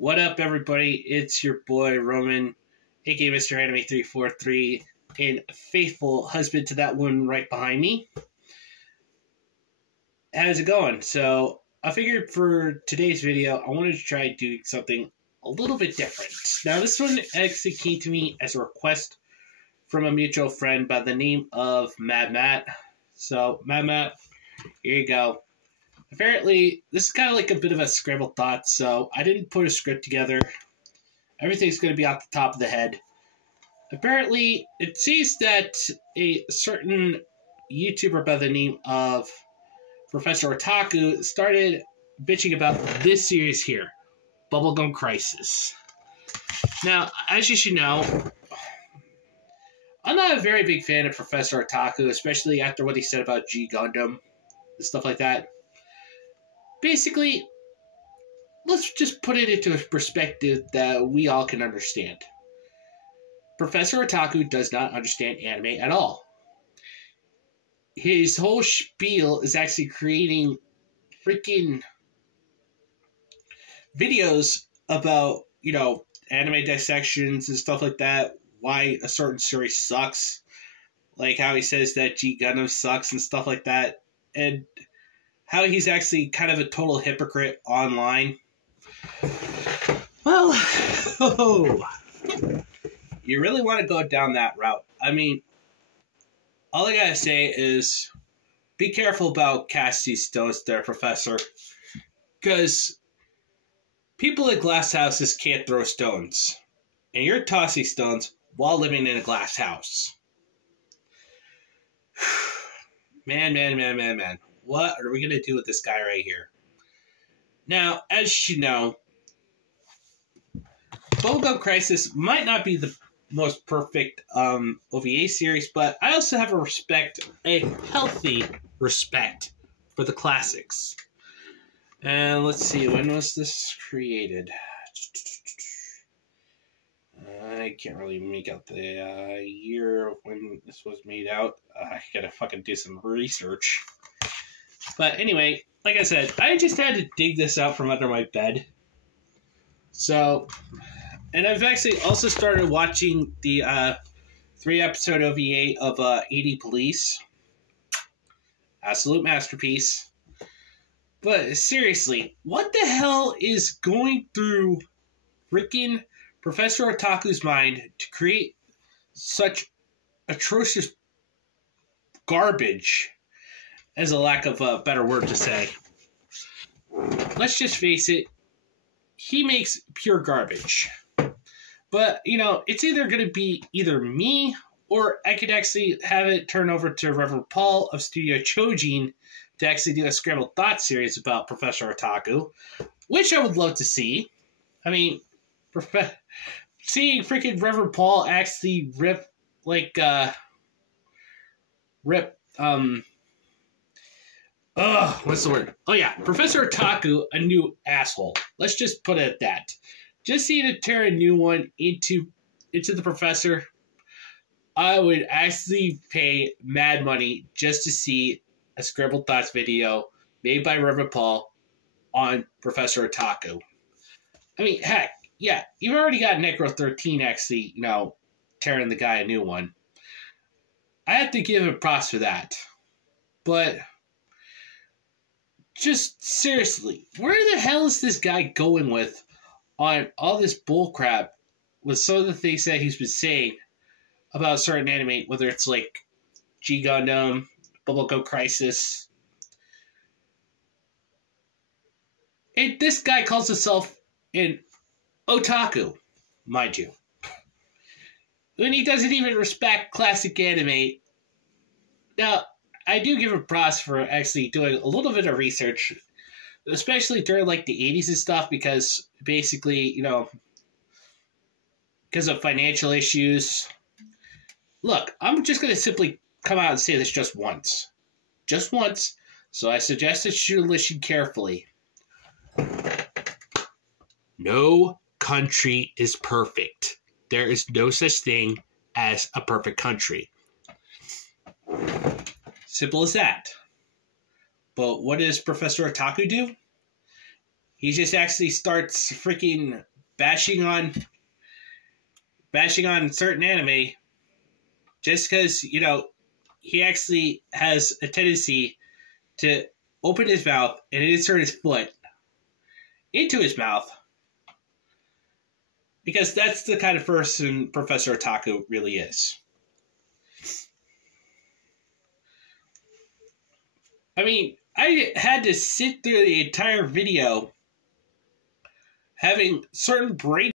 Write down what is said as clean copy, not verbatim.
What up, everybody? It's your boy Roman, aka Mr. Anime 343, and faithful husband to that one right behind me. How's it going? So, I figured for today's video, I wanted to try doing something a little bit different. Now, this one actually came to me as a request from a mutual friend by the name of Mad Matt. So, Mad Matt, here you go. Apparently, this is kind of like a bit of a scrambled thought, so I didn't put a script together. Everything's going to be off the top of the head. Apparently, it seems that a certain YouTuber by the name of Professor Otaku started bitching about this series here, Bubblegum Crisis. Now, as you should know, I'm not a very big fan of Professor Otaku, especially after what he said about G Gundam and stuff like that. Basically, let's just put it into a perspective that we all can understand. Professor Otaku does not understand anime at all. His whole spiel is actually creating freaking videos about, anime dissections and stuff like that, why a certain series sucks, like how he says that G Gundam sucks and stuff like that, and how he's actually kind of a total hypocrite online. Well, you really want to go down that route. I mean, all I gotta say is be careful about casting stones there, Professor. Because people in glass houses can't throw stones. And you're tossing stones while living in a glass house. Man. What are we going to do with this guy right here? Now, as you know, Bubblegum Crisis might not be the most perfect OVA series, but I also have a healthy respect for the classics. And let's see, when was this created? I can't really make out the year when this was made out. I gotta fucking do some research. But anyway, like I said, I just had to dig this out from under my bed. So, and I've actually also started watching the 3-episode OVA of 80 Police. Absolute masterpiece. But seriously, what the hell is going through freaking Professor Otaku's mind to create such atrocious garbage, as a lack of a better word to say? Let's just face it, he makes pure garbage. But, it's either going to be either me, or I could actually have it turn over to Reverend Paul of Studio Chojin to actually do a Scrambled Thought series about Professor Otaku, which I would love to see. I mean, seeing freaking Reverend Paul actually rip, what's the word? Oh yeah, Professor Otaku, a new asshole. Let's just put it at that. Just seeing it turn a new one into the professor, I would actually pay mad money just to see a Scribbled Thoughts video made by Reverend Paul on Professor Otaku. I mean, heck, yeah, you've already got Necro 13 actually, tearing the guy a new one. I have to give him props for that. But just seriously, where the hell is this guy going with on all this bullcrap with some of the things that he's been saying about certain anime, whether it's like G Gundam, Bubblegum Crisis. And this guy calls himself an otaku, mind you. When he doesn't even respect classic anime. Now, I do give him props for actually doing a little bit of research, especially during the 80s and stuff, because basically, because of financial issues. Look, I'm just going to simply come out and say this just once. Just once. So I suggest that you listen carefully. No country is perfect. There is no such thing as a perfect country. Simple as that. But what does Professor Otaku do? he just actually starts freaking bashing on certain anime just because, you know, he actually has a tendency to open his mouth and insert his foot into his mouth. Because that's the kind of person Professor Otaku really is. I mean, I had to sit through the entire video having certain brain